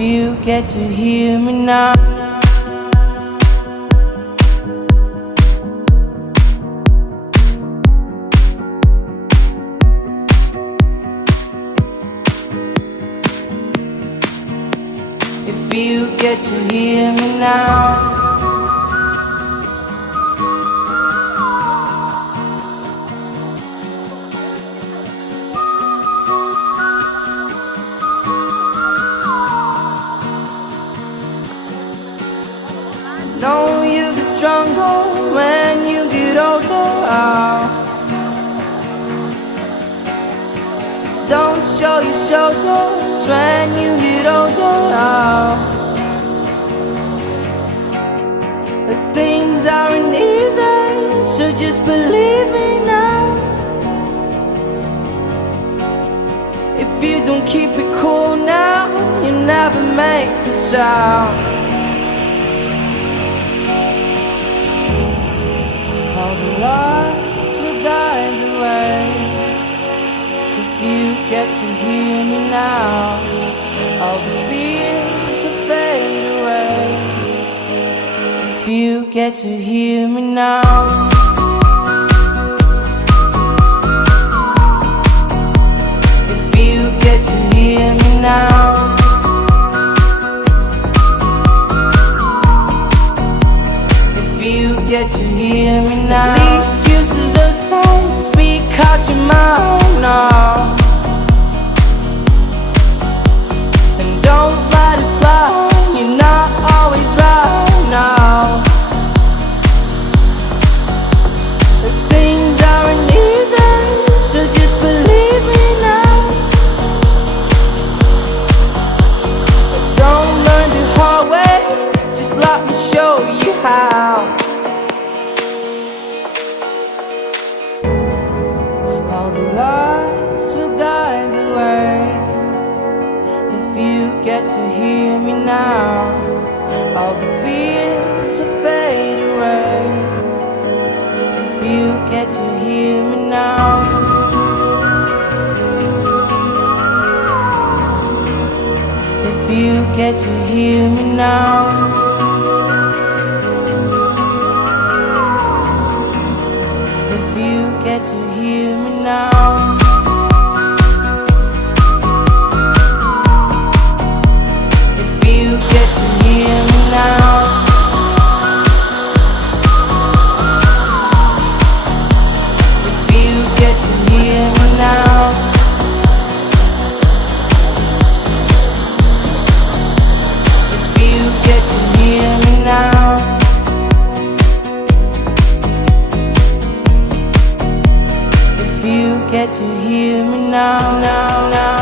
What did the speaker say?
you get to hear me now. If you get to hear me now. Know you get stronger when you get older. So don't show your shoulders when you get older. But things aren't easy, so just believe me now. If you don't keep it cool now, you never make a sound. All the lights will guide the way. If you get to hear me now, all the fears will fade away. If you get to hear me now. If you get to hear me now. Get to hear me now. The excuses are so speak out your mouth now. And don't let it slide, you're not always right now. The things aren't easy, so just believe me now. But don't learn the hard way, just let me show you how. All the lights will guide the way. If you get to hear me now, all the fears will fade away. If you get to hear me now. If you get to hear me now. If you get to hear me now. If you get to hear me now. If you get to hear me now. If you get to hear me now. Get to hear me now, now, now.